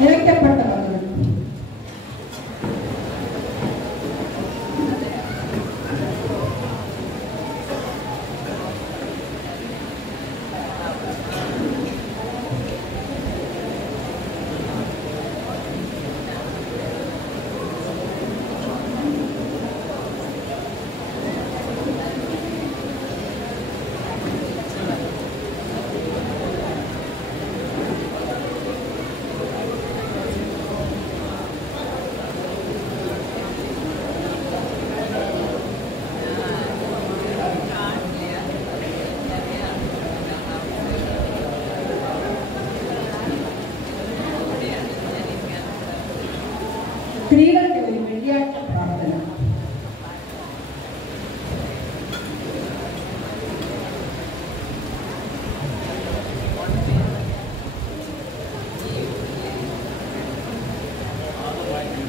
നിറയ്ക്കപ്പെട്ടവർ. സ്ത്രീകളുടെ ഒരു വെള്ളിയാഴ്ച പ്രാർത്ഥന.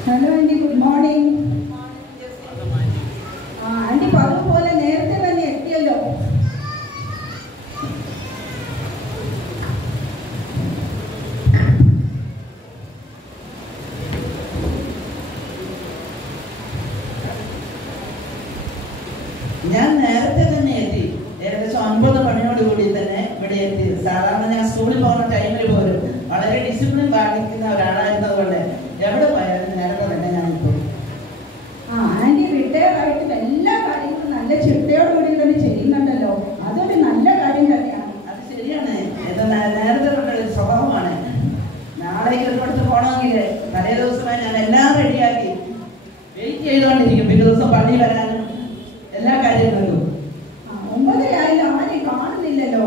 Hello aunty, good morning. Aunty അതുപോലെ നേരത്തെ തന്നെ എത്തിയല്ലോ. ഞാൻ നേരത്തെ തന്നെ എത്തി. ഏകദേശം 9 മണിയോടുകൂടി തന്നെ ഇവിടെ എത്തി. സാധാരണ ഞാൻ സ്കൂളിൽ പോകുന്ന ടൈമിൽ പോലും വളരെ ഡിസിപ്ലിൻ പാലിക്കുന്ന ഒരാളായിരുന്നതുകൊണ്ട് എവിടെ പോയാലും നേരത്തെ തന്നെ ഞാൻ ഇപ്പോൾ. ആൻറ്റി റിട്ടയർ ആയിട്ട് എല്ലാ കാര്യങ്ങളും നല്ല ചിട്ടയോടുകൂടി തന്നെ ചെയ്യുന്നുണ്ടല്ലോ. അതൊരു നല്ല കാര്യം തന്നെയാണ്. അത് ശരിയാണ്. ഇത് നേരത്തെ കൊണ്ടൊരു സ്വഭാവമാണ്. നാളേക്ക് ഒരിടത്ത് പോകണമെങ്കിൽ തലേ ദിവസമായി ഞാൻ എല്ലാം റെഡിയാക്കി വെയിറ്റ് ചെയ്തുകൊണ്ടിരിക്കും. പിന്നെ ദിവസം പള്ളി വരാനും എല്ലാ കാര്യങ്ങളും. 9 ആയാലും ആരെയും കാണുന്നില്ലല്ലോ.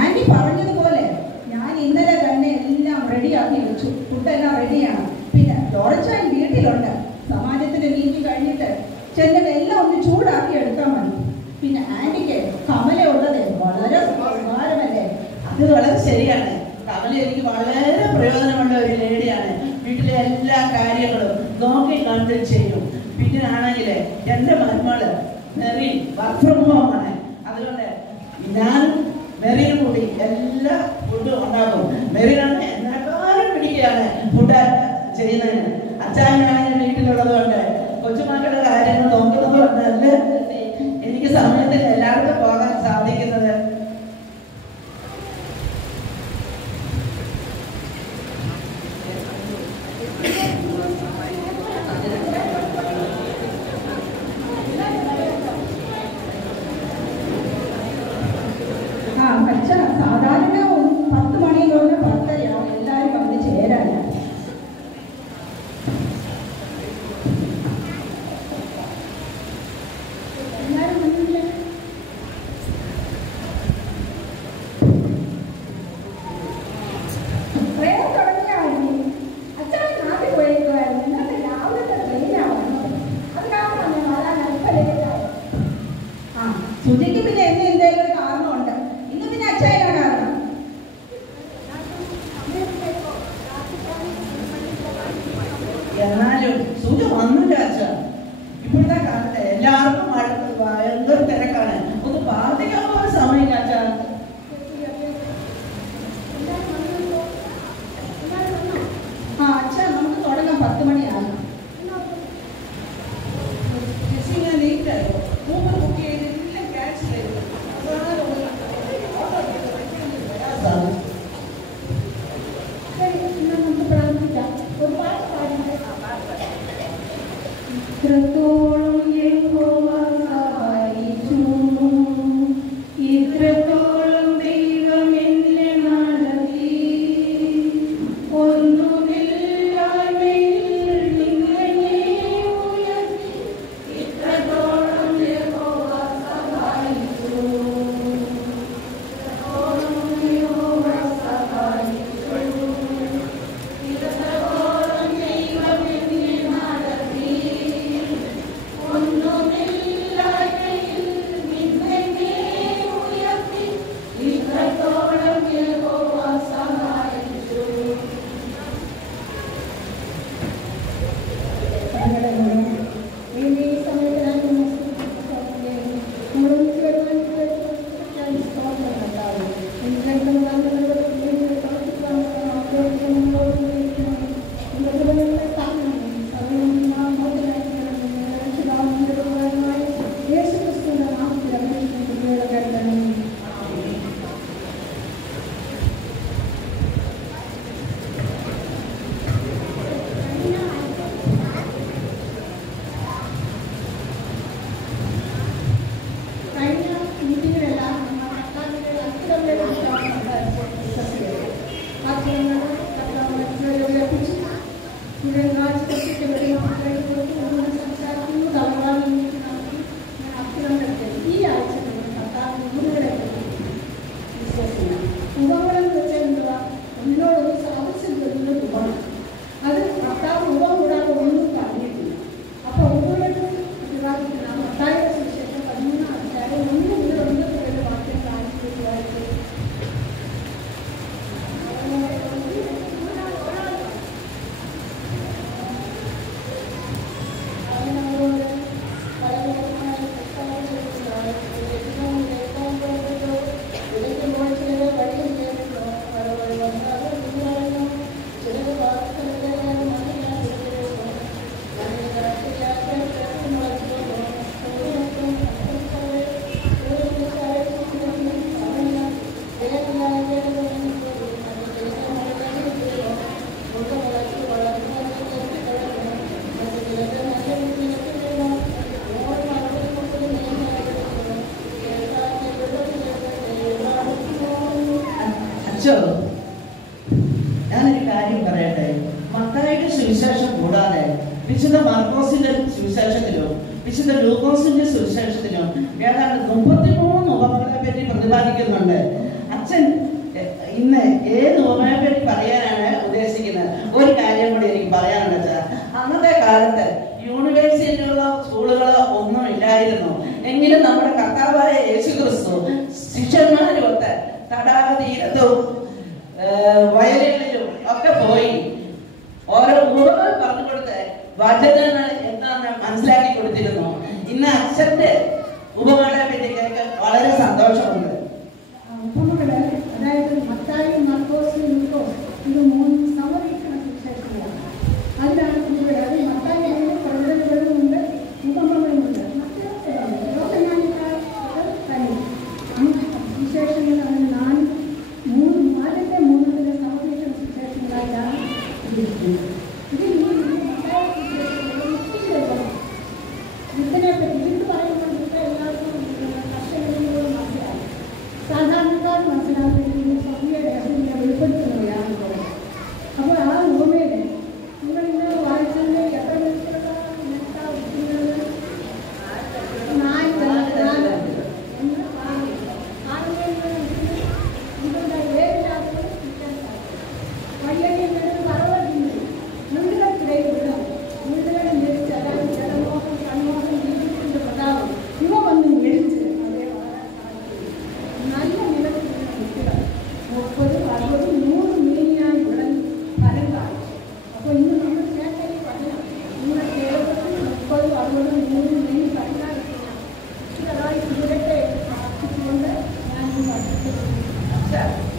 ആൻറ്റി പറഞ്ഞതുപോലെ ഞാൻ ഇന്നലെ തന്നെ എല്ലാം റെഡിയാക്കി വെച്ചു. ഫുഡെല്ലാം റെഡിയാണ്. പിന്നെ ലോറച്ചാൻ വീട്ടിലുണ്ട്. സമാജത്തിന്റെ നീതി കഴിഞ്ഞിട്ട് ചെന്നിട്ട് എല്ലാം ഒന്ന് ചൂടാക്കി എടുത്താൽ മതി. പിന്നെ ആൻറ്റിക്ക് കമല ഉള്ളത് വളരെ ഉപകാരമല്ലേ? അത് വളരെ ശരിയാണ്. കമല എനിക്ക് വളരെ പ്രയോജനമുള്ള ഒരു ലേഡിയാണ്. വീട്ടിലെ എല്ലാ കാര്യങ്ങളും നോക്കി കണ്ട് ചെയ്യും. പിന്നെ ആണെങ്കിൽ എൻ്റെ മരുമകള് മെറി വർക്ക് ഫ്രം ഹോം ആണ്. അതുകൊണ്ട് ഞാനും മെറിയും കൂടി എല്ലാ ഫുഡും ഉണ്ടാക്കും. മെറിനാണ് എന്നെക്കാളും പിടിക്കുകയാണ് ഫുഡ് ചെയ്യുന്നതിന്. അച്ചായനാണെങ്കിൽ വീട്ടിലുള്ളത് കൊണ്ട് കൊച്ചുമക്കളുടെ കാര്യങ്ങൾ നോക്കുന്നത് കൊണ്ടല്ല എനിക്ക് സമയത്തിൽ എല്ലായിടത്തും പോകാൻ സാധിക്കുന്നത്. സാധാരണ 10 മണി തോന്നുന്ന 10:30 എല്ലാവരും വന്ന് ചേരാൻ. സുജിക്ക് പിന്നെ എന്തെങ്കിലും ഒരു കാരണമുണ്ട്. ഇന്ന് പിന്നെ അച്ചായനാണ് കാരണം. എന്നാലും സുജ വന്നില്ല അച്ഛ. ഇപ്പോഴത്തെ കാലത്ത് എല്ലാവർക്കും എന്തൊരു തിരക്കാണ്. ഒന്ന് പ്രാർത്ഥിക്കാൻ പോലും സമയമില്ല അച്ഛ. അച്ഛാ നമുക്ക് തുടങ്ങാം. 10 മണിയാണ്. ഇത്രത്തോളം യഹോവ സഹായിച്ചു, ഇത്രത്തോളം ദൈവം എന്നെ നടത്തി. ഒന്നുമില്ലായ്മയിൽ നിന്നെ ഉയർത്തി, ഇത്രത്തോളം യഹോവ സഹായിച്ചു, ഇത്രത്തോളം യഹോവ സഹായിച്ചു, ഇത്രത്തോളം ദൈവം എന്നെ നടത്തി. ഞാനൊരു കാര്യം പറയട്ടെ. മത്തായിയുടെ സുവിശേഷം കൂടാതെ വിശുദ്ധ മാർക്കോസിന്റെ സുവിശേഷത്തിലും വിശുദ്ധ ലൂക്കോസിന്റെ സുവിശേഷത്തിലും ഏതാണ്ട് 33 ഉപമകളെ പറ്റി പ്രതിപാദിക്കുന്നുണ്ട്. അച്ഛൻ ഇന്ന് ഏത് ഉപമയെ പറ്റി പറയാനാണ് ഉദ്ദേശിക്കുന്നത്? ഒരു കാര്യം കൂടി എനിക്ക് പറയാനുണ്ട്. അന്നത്തെ കാലത്ത് യൂണിവേഴ്സിറ്റികളോ സ്കൂളുകളോ ഒന്നും ഇല്ലായിരുന്നു. എങ്കിലും നമ്മുടെ കർത്താവായ യേശുക്രിസ്തു ശിഷ്യന്മാരുമൊത്ത് തടാക തീരത്തും വയലുകളിലും ഒക്കെ പോയി ഓരോ ഉപമകൾ പറഞ്ഞു കൊടുത്ത് വചനങ്ങൾ എന്താണെന്ന് മനസ്സിലാക്കി കൊടുത്തിരുന്നു. ഇന്ന് അച്ഛന്റെ ഉപമകളെ പറ്റി കേൾക്കാൻ വളരെ സന്തോഷമുണ്ട്. ഉപമകള് അതായത് മത്തായി, മാർക്കോസ്, ലൂക്കോസ് ഇത് 3 സമർപ്പിക്കണ സുവിശേഷങ്ങളാണ്. അതിലാണ് കൂടുതൽ. അത് മത്തായിയുടെ പ്രവചനങ്ങളുമുണ്ട്, ഉപമകളുമുണ്ട്. മറ്റു യോഹന്നാനിക്കാൾ തനി വിശേഷങ്ങൾ അതിന് 4 ആദ്യത്തെ 3 സമർപ്പിക്കണ സുവിശേഷങ്ങളായിട്ടാണ് ഇരിക്കുന്നത്. ഇതിൽ ഇതിനെപ്പറ്റി ഇത് പറയുമ്പോൾ എല്ലാവർക്കും കർഷകരോട് മനസ്സിലായി. സാധാരണക്കാർ മനസ്സിലാക്കുന്ന സഭയുടെ രഹസ്യങ്ങളെ വെളിപ്പെടുത്തുന്നവയാണ് പറയുന്നത്. അപ്പോൾ ആ ഉപമയിൽ നിങ്ങൾ ഇന്ന് വായിച്ചതിൻ്റെ എത്ര മിനിറ്റുള്ള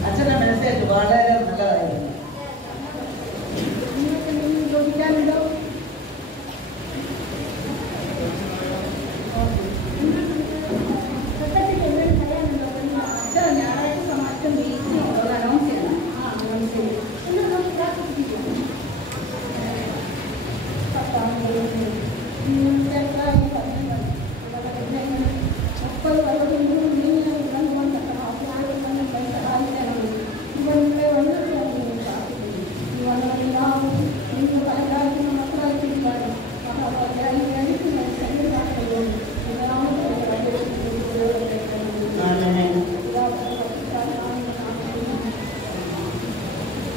അച്ഛന്റെ മെസ്സേജ് വളരെ നല്ലതായിരുന്നു. ചോദിക്കാനുണ്ടോ? ഞായറാഴ്ച സമാജം മീറ്റിംഗ് അനൗൺസ് ചെയ്യണം.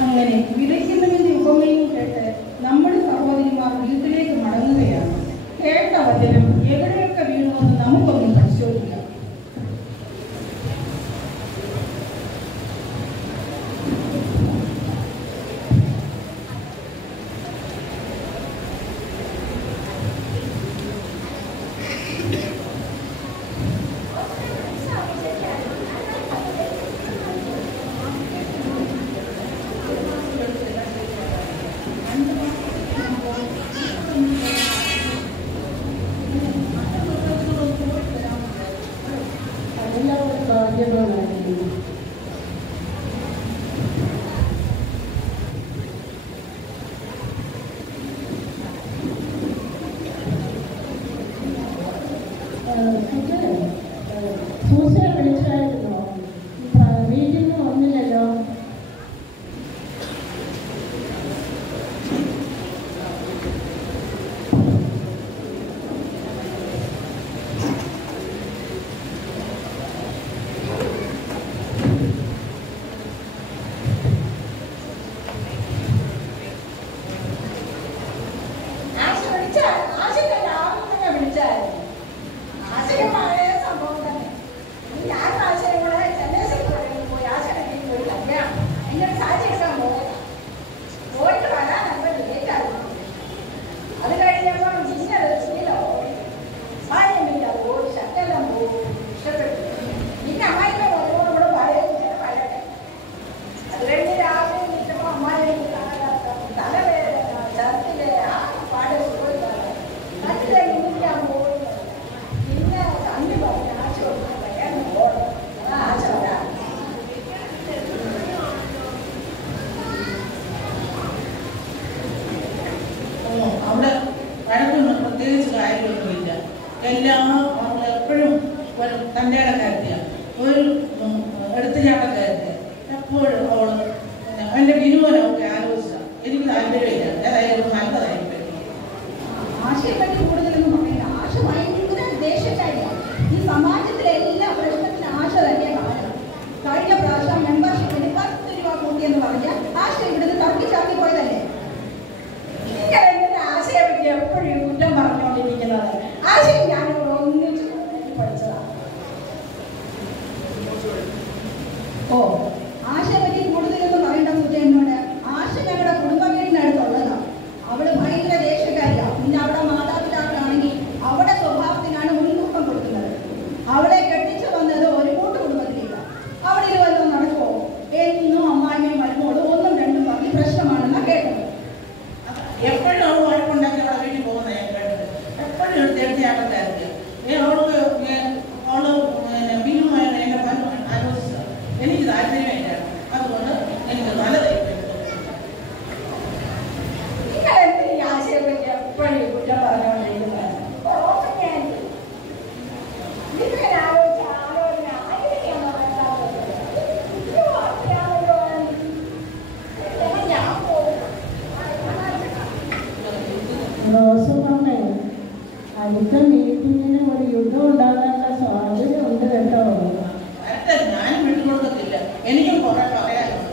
അങ്ങനെ വിതയ്ക്കുന്നതിന്റെ ഉപമയും കേട്ട് നമ്മുടെ സഹോദരിമാർ വീട്ടിലേക്ക് മടങ്ങുകയാണ്. കേട്ട വചനം എവിടെയൊക്കെ വീണുവെന്ന് നമുക്കൊന്ന് പരിശോധിക്കാം. സൂസനെ വിളിച്ചായിരുന്നോ? വീട്ടിൽ നിന്ന് വന്നില്ലല്ലോ. എല്ലാം എപ്പോഴും തൻ്റെ ഇടക്കാരത്തിയാണ്, ഒരു എടുത്തുചാട്ടക്കാരത്തിയാണ്. എപ്പോഴും അവള് എൻ്റെ വിനുവനൊക്കെ ആലോചിച്ച എനിക്ക് താല്പര്യമില്ല, ഏതായാലും നല്ലതായിരിക്കും. ആശയെ പറ്റി കൂടുതലൊന്നും പറയില്ല. ആശ ഭയങ്കര ദേശക്കാരിയാണ്. ഈ സമാജത്തിലെ എല്ലാ പ്രശ്നത്തിനും ആശ തന്നെ കാരണം. കഴിഞ്ഞ പ്രാവശ്യം മെമ്പർഷിപ്പിന് 10 രൂപ കൂട്ടിയെന്ന് പറഞ്ഞാൽ ആശ ഇവിടുന്ന് തർക്കിച്ചാക്കി പോയതല്ലേ. ആശയെ പറ്റി എപ്പോഴും കുറ്റം പറഞ്ഞുകൊണ്ടിരിക്കുന്നത്. ആശയും ഞാനും ഒന്നിച്ച് പഠിച്ചതാണ്. ഓ, ആശയെ പറ്റി കൂടുതലൊന്നും പറയേണ്ട സുജയനോട്. ആശ ഞങ്ങളുടെ കുടുംബ വീടിനടുത്തുള്ളതാണ്. അവള് ഭയങ്കര ദേശക്കാരിയാണ്. പിന്നെ അവിടെ മാതാപിതാക്കളാണെങ്കിൽ അവിടെ സ്വഭാവത്തിനാണ് മുൻതൂക്കം കൊടുക്കുന്നത്. അവളെ കെട്ടിച്ചു വന്നത് ഒരു കൂട്ടുകുടുംബത്തിലില്ല. അവളിൽ വല്ലതും നടക്കുമോ? എന്നും അമ്മായിയും മരുമോളും ഒന്നും രണ്ടും പറഞ്ഞ് പ്രശ്നമാണെന്നാ കേട്ടത്. എപ്പോഴും അവൾ വഴക്കുണ്ടാക്കി അവളെ വീട്ടിൽ പോകുന്ന ഞാൻ കേട്ടത്. എപ്പോഴും തീർച്ചയായിട്ടുണ്ടായിരുന്നു. അവൾക്ക് അവള് ബിനുമായി എൻ്റെ പലരും ആലോചിച്ചത് എനിക്ക് താല്പര്യമില്ല. അതുകൊണ്ട് എനിക്ക് നല്ലതായിരിക്കും. നിങ്ങൾ എന്തിനീ ആശയെ പറ്റി എപ്പോഴും കുറ്റം പറഞ്ഞുകൊണ്ടിരിക്കുന്നത്? റോസമ്മേ, അടുത്ത മീറ്റിങ്ങിന് ഒരു യുദ്ധം ഉണ്ടാകാനുള്ള സാധ്യതയുണ്ട് കേട്ടോ. ഞാനും വിട്ടുകൊടുക്കത്തില്ല. എനിക്കും കുറെ പറയാനുണ്ട്.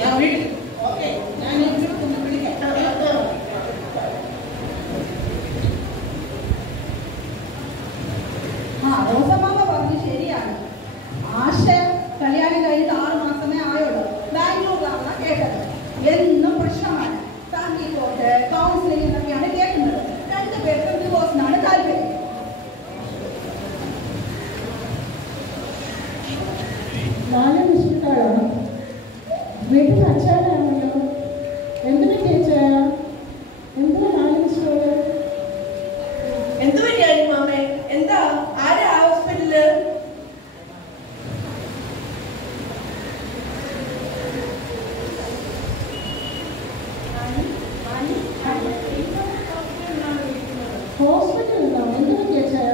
ഞാൻ വീട്ടിൽ ഓക്കെ, ഞാൻ ഒന്ന് വിളിക്കാം. റോസമ്മാമ പറഞ്ഞ് ശരിയാണ്. ആശ കല്യാണം കഴിഞ്ഞിട്ട് 6 മാസമേ ആയുള്ളൂ. ബാംഗ്ലൂരിലാണ് കേട്ടത്. എന്നും പ്രശ്നമാണ്. ഫാമിലി കോർട്ട്, കൗൺസിലിംഗ് എന്നൊക്കെയാണ് കേൾക്കുന്നത്. 2 പേർക്കും ഡിവോഴ്സിനാണ് താല്പര്യം. നാല് മിസ്റ്റേക്കാണോ? വീട്ടിൽ അച്ഛനാണല്ലോ. എന്തിനാ ചേച്ചാ? എന്തിനാ 4 മിസ്റ്റേക്ക്? എന്ത് പറ്റിയാലും മാമേ? എന്താ? ആരാ ഹോസ്പിറ്റലില്? ഹോസ്പിറ്റലിലോ? എന്തിനാ ചേച്ചാ?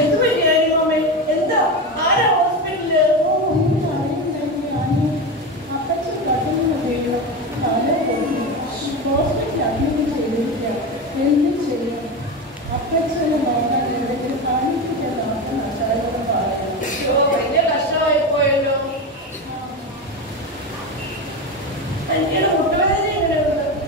എന്ത് പറ്റിയാലും മാമേ? എന്താ? ആരാ ഹോസ്പിറ്റലില്? വലിയ കഷ്ടമായി പോയല്ലോ. എനിക്കുള്ള മുട്ടുവേദന എങ്ങനെയുണ്ട്?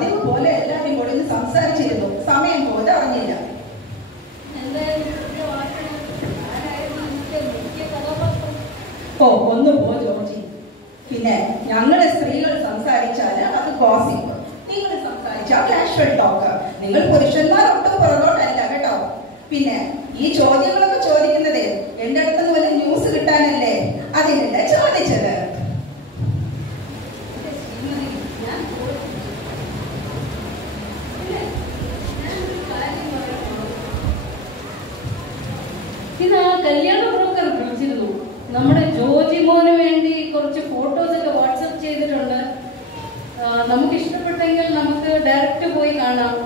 പതിവ് പോലെ എല്ലാവരും കൂടി ഒന്ന് സംസാരിച്ചിരുന്നു. സമയം പോലെ അറിഞ്ഞില്ല. ഓ ഒന്ന് പോ ജോർജി. പിന്നെ ഞങ്ങളെ സ്ത്രീകൾ സംസാരിച്ചാല് അത് ഗോസിപ്പ്, നിങ്ങൾ സംസാരിച്ചാൽ കാഷ്വൽ ടോക്ക്. നിങ്ങൾ പുരുഷന്മാരൊട്ടും പുറകോട്ടല്ല കേട്ടോ. പിന്നെ ഈ ചോദ്യങ്ങളൊക്കെ ചോദിക്കുന്നത് എന്റെ അടുത്തുനിന്ന് വല്ല ന്യൂസ് കിട്ടാനല്ലേ, അതിനല്ല ചോദിച്ചത്. ഇത് ആ കല്യാണ ബ്രോക്കർ വിളിച്ചിരുന്നു. നമ്മുടെ ജോജി മോന് വേണ്ടി കുറച്ച് ഫോട്ടോസ് ഒക്കെ വാട്സപ്പ് ചെയ്തിട്ടുണ്ട്. നമുക്ക് ഇഷ്ടപ്പെട്ടെങ്കിൽ നമുക്ക് ഡയറക്റ്റ് പോയി കാണാം.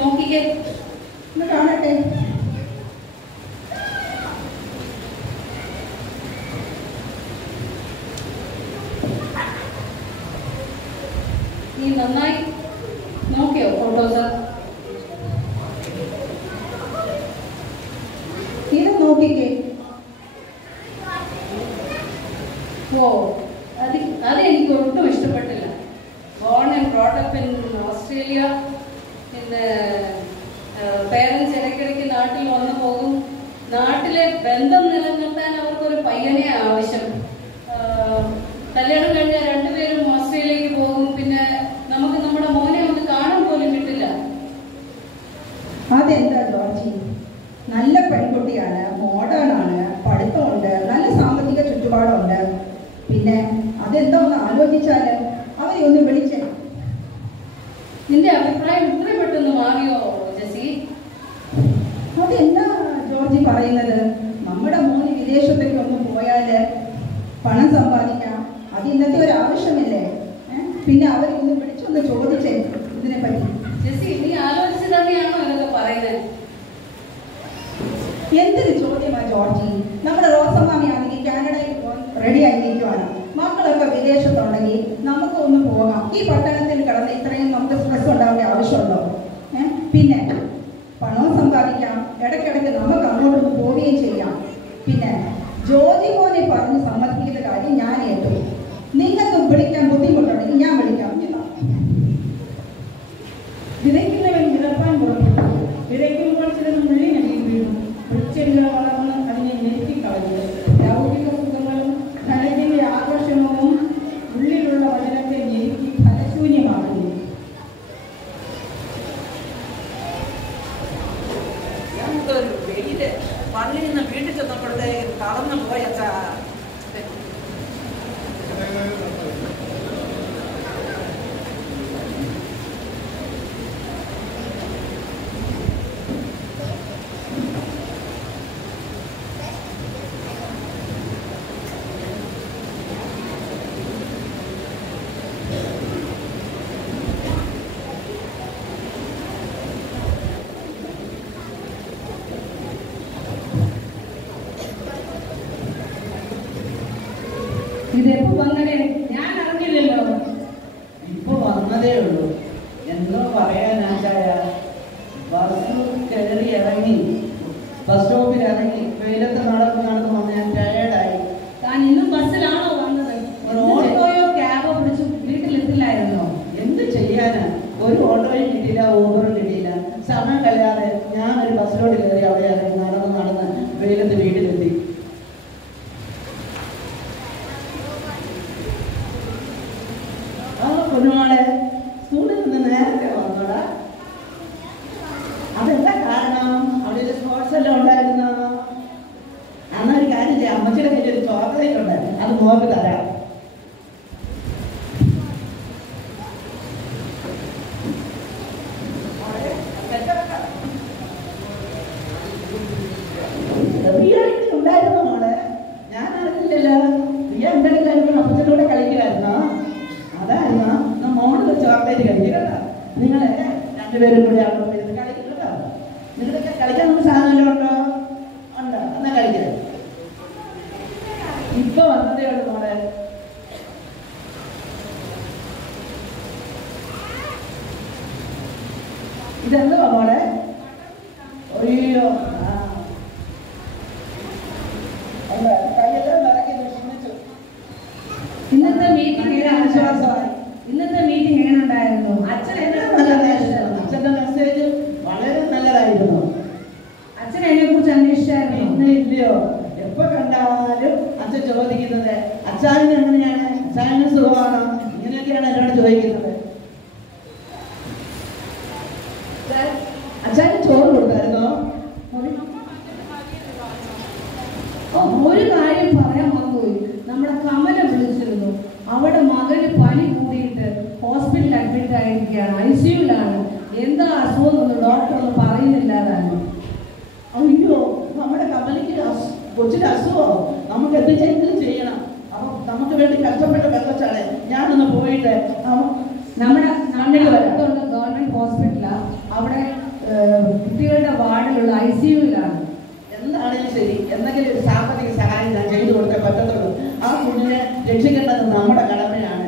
നോക്കിക്കേ, കാണട്ടെ. നീ നന്നായി നോക്കിയോ ഫോട്ടോസ്? ഇത് നോക്കിക്കേ. ഓ, അത് എനിക്ക് ഒട്ടും ഇഷ്ടപ്പെട്ടില്ല. Born and brought up in Australia. പിന്നെ പേരൻസ് ഇടയ്ക്കിടയ്ക്ക് നാട്ടിൽ വന്നു പോകും. നാട്ടിലെ ബന്ധം നിലനിർത്താൻ അവർക്കൊരു പയ്യനെ ആവശ്യം. കല്യാണം കഴിഞ്ഞാൽ രണ്ടുപേരും ഓസ്ട്രേലിയയിലേക്ക് പോകും. പിന്നെ നമുക്ക് നമ്മുടെ മോനെ ഒന്ന് കാണാൻ പോലും കിട്ടില്ല. അതെന്താ ജോർജി, നല്ല പെൺകുട്ടിയാണ്, മോഡേൺ ആണ്, പഠിത്തമുണ്ട്, നല്ല സാമ്പത്തിക ചുറ്റുപാടുണ്ട്. പിന്നെ അതെന്താ ഒന്ന് ആലോചിച്ചാല് അവരെ ഒന്ന് വിളിച്ചേ. നിന്റെ അഭിപ്രായം ഇത്രയും പെട്ടെന്ന് മാറിയോ ജസി? അതെന്താ ജോർജി പറയുന്നത്? നമ്മുടെ മോന് വിദേശത്തേക്ക് ഒന്ന് പോയാല് പണം സമ്പാദിക്കാം, അത് ഇന്നത്തെ ഒരു ആവശ്യമല്ലേ? പിന്നെ അവരെ ഒന്ന് വിളിച്ചൊന്ന് ചോദിച്ചേ ഇതിനെ പറ്റി. ജസി, നീ ആലോചിച്ച് തന്നെയാണോ ഇതൊക്കെ പറയുന്നത്? എന്തൊരു ചോദ്യമാ ജോർജി. നമ്മുടെ റോസമ്മാമിയാണെങ്കിൽ കാനഡയിൽ പോകാൻ റെഡി ആയിരിക്കുവാണ്. മക്കളൊക്കെ വിദേശത്തുണ്ടെങ്കിൽ നമുക്ക് ഒന്ന് പോകാം. ഈ പട്ടണത്തിൽ കിടന്ന് ഇത്രയും നമുക്ക് സ്ട്രെസ് ഉണ്ടാവേണ്ട ആവശ്യമുണ്ടോ? പിന്നെ പണവും സമ്പാദിക്കാം, ഇടയ്ക്കിടയ്ക്ക് നമുക്ക് അങ്ങോട്ട് പോവുകയും ചെയ്യാം. പിന്നെ ജോജി മോനെ പറഞ്ഞ് സമ്മതിപ്പിക്കുന്ന കാര്യം ഞാൻ ഏറ്റു. നിങ്ങൾക്ക് വിളിക്കാൻ ബുദ്ധിമുട്ടുണ്ടെങ്കിൽ ഞാൻ വിളിക്കാം. വിതയ്ക്കുന്നവൻ വിതപ്പാൻ പുറപ്പെട്ടു. വിതയ്ക്കുമ്പോൾ ചിലത് മുള്ളി നൽകി വീണു. വൃക്ഷങ്ങൾ വളർന്ന് അതിനെ ഞെരുക്കിക്കളഞ്ഞു. ലൗകിക സുഖങ്ങളും ധനത്തിന്റെ ആകർഷണവും ഉള്ളിലുള്ള വചനത്തെ ഞെരുക്കി ഫലശൂന്യമാകുന്നു. എന്തൊരു വെയില്! പള്ളിയിൽ നിന്ന് വീട്ടിൽ ചെന്നപ്പോഴത്തേക്ക് തളർന്നു പോയ ഇതെപ്പോ വന്നതേ? ഞാൻ അറിഞ്ഞില്ലല്ലോ. ഇപ്പൊ വന്നതേ ഉള്ളൂ. എന്തോ പറയാനാച്ചായ, ബസ് കയറി ഇറങ്ങി, ബസ് സ്റ്റോപ്പിൽ ഇറങ്ങി വെയിലത്ത് നടന്ന് വന്ന് ഞാൻ ടയേർഡായി. താൻ ഇന്നും ബസ്സിലാണോ വന്നത്? ഒരു ഓട്ടോയോ ക്യാബോ പിടിച്ച് വീട്ടിലെത്തില്ലായിരുന്നോ? എന്ത് ചെയ്യാനാ? ഒരു ഓട്ടോയും കിട്ടിയില്ല, ഊബറും കിട്ടിയില്ല. സമയം കഴിയാതെ ഞാൻ ഒരു ബസ്സിലോട്ട് കയറി അവിടെ ഇറങ്ങി നടന്ന് വെയിലത്ത് വീട്ടിലെത്തി. കുഞ്ഞുമോളെ, സ്കൂളിൽ നിന്ന് നേരത്തെ വന്നോടാ? അതെന്താ കാരണം? അവിടെ ഒരു സ്പോർട്സ് എല്ലാം ഉണ്ടായിരുന്നു. അന്നൊരു കാര്യം ചെയ്യാം, അമ്മച്ചിയുടെ കയ്യിൽ ഒരു ചോക്ലേറ്റ് ഉണ്ട്, അത് മോക്ക് തരാം. ഉണ്ടായിരുന്നു മോളെ, ഞാൻ അറിഞ്ഞില്ലല്ലോ. റിയ ഉണ്ടായിരുന്നു, അപ്പച്ചനോടെ കളിക്കുമായിരുന്നോ? അതായിരുന്നോ? മോള് ചോക്ലേറ്റ് കഴിക്കുക. നിങ്ങളെ രണ്ടുപേരും കൂടി അവിടെ പോയി കളിക്കും കേട്ടോ. നിങ്ങളൊക്കെ കളിക്കാൻ നമുക്ക് സാധനം ഉണ്ടോ? ഉണ്ടോ? എന്നാ കളിക്കാം. ഇപ്പൊ വന്നതേ ഉള്ളൂ മോളെ. ഇതെന്തുവാ മോളെ? അയ്യോ, കയ്യെല്ലാം നിറക്കി ക്ഷീണിച്ചു. ഇന്നത്തെ മീറ്റിംഗ് എങ്ങനെ ഉണ്ടായിരുന്നു? ഒന്നും പറയുന്നില്ലാതാണ്. അയ്യോ, നമ്മുടെ കമ്പനിക്ക് കൊച്ചിന് അസുഖമോ, നമുക്ക് എന്തെങ്കിലും ചെയ്യണം. അപ്പൊ നമുക്ക് വേണ്ടി കഷ്ടപ്പെട്ട വെച്ചാണ് ഞാനൊന്ന് പോയിട്ട് നമ്മുടെ അടുത്തുള്ള ഗവൺമെന്റ് ഹോസ്പിറ്റലാണ്. അവിടെ കുട്ടികളുടെ വാർഡിലുള്ള ICUവിലാണ്. എന്താണെങ്കിലും ശരി, എന്തെങ്കിലും ഒരു സാമ്പത്തിക സഹായം ഞാൻ ചെയ്തു കൊടുത്തേ പറ്റത്തുള്ളൂ. ആ കുഞ്ഞിനെ രക്ഷിക്കേണ്ടത് നമ്മുടെ കടമയാണ്.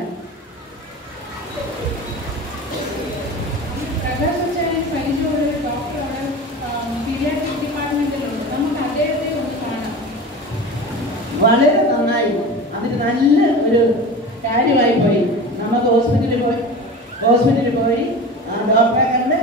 വളരെ നന്നായി, അതിന് നല്ല ഒരു കാര്യമായി പോയി. നമുക്ക് ഹോസ്പിറ്റലിൽ പോയി ഡോക്ടറെ കണ്ട്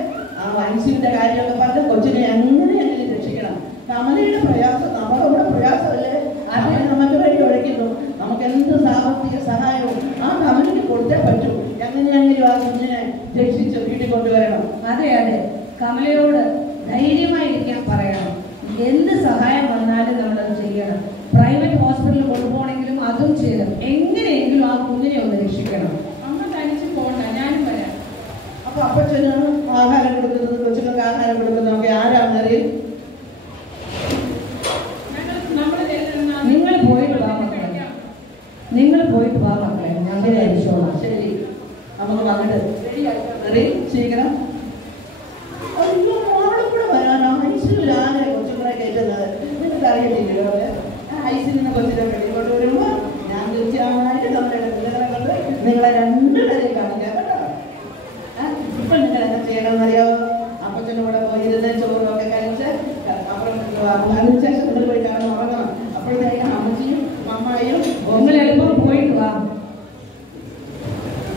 ICUവിന്റെ കാര്യമൊക്കെ പറഞ്ഞ് കൊച്ചിനെ എങ്ങനെയെങ്കിലും രക്ഷിക്കണം. കമലയുടെ പ്രയാസം നമ്മുടെ പ്രയാസമല്ലേ, അതിനെ നമുക്ക് വേണ്ടി ഉழைക്കുന്നു. നമുക്ക് എന്ത് സാമ്പത്തിക സഹായവും ആ കമലയ്ക്ക് കൊടുത്തേ പറ്റൂ. എങ്ങനെയെങ്കിലും ആ കുഞ്ഞിനെ രക്ഷിച്ച് വീട്ടിൽ കൊണ്ടുവരണം. അതെ അതെ, കമലയോട് ധൈര്യമായിരിക്കാൻ പറയണം. എന്ത് സഹായം വന്നാലും നമ്മളത് ചെയ്യണം. പ്രൈവറ്റ് ഹോസ്പിറ്റലിൽ കൊണ്ടുപോകണമെങ്കിലും അതും ചെയ്യണം. എങ്ങനെയെങ്കിലും ആ കുഞ്ഞിനെ ഒന്ന് രക്ഷിക്കണം. അമ്മ തനിച്ച് പോകണ്ട, ഞാനും വരാം. അപ്പൊ അപ്പച്ചനാണ് ആഹാരം കൊടുക്കുന്നത്, കൊച്ചുങ്ങൾക്ക് ആഹാരം കൊടുക്കുന്നതൊക്കെ ആരാന്നറിയും. നിങ്ങൾ പോയിട്ട് വാ മക്കളെ, ഞങ്ങൾ അയച്ചോളാം. ശരി, നമുക്ക് വന്നിട്ട് ശീഘ്രം. അയ്യോ, മോളും കൂടെ വരാനോ? ICUവിലാണ് കൊച്ചുങ്ങളെ കയറ്റുന്നത്. നിങ്ങൾക്ക് അറിയത്തില്ലല്ലോ. ICUവിൽ കൊച്ചിനെ വെളിയിലോട്ട് വരുമ്പോ ഞാൻ തീർച്ചയായിട്ടും നമ്മുടെ പിള്ളേരെ കൊണ്ട് നിങ്ങളെ രണ്ടുപേരെയും കാണിക്കാം കേട്ടോ. ഇപ്പൊ നിങ്ങൾ എന്താ ചെയ്യണമെന്നറിയാവോ? അപ്പച്ചൻ്റെ കൂടെ പോയിരുന്ന് ചോറൊക്കെ കഴിച്ച് അപ്പുറം അതിനുശേഷം നിങ്ങൾ പോയി കാണാൻ ഉറങ്ങണം. അപ്പോഴത്തേക്കും അമ്മച്ചിയും അമ്മയും നിങ്ങളെല്ലാം പോയിട്ട് വാ.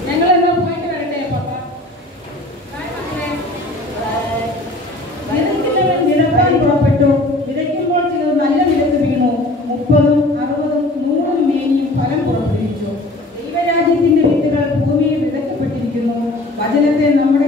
ഞങ്ങളെല്ലാം പോയിട്ട് വരട്ടെ പപ്പ. വിതയ്ക്കുന്നവൻ പുറപ്പെട്ടു. വിതയ്ക്കുമ്പോൾ ചിലത് നല്ല നിലത്ത് വീണു. 30, 60, 100 മേനിയും ഫലം പുറപ്പെടുവിച്ചു. ദൈവരാജ്യത്തിന്റെ വിത്തുകൾ ഭൂമിയിൽ വിതയ്ക്കപ്പെട്ടിരിക്കുന്നു. വചനത്തെ നമ്മൾ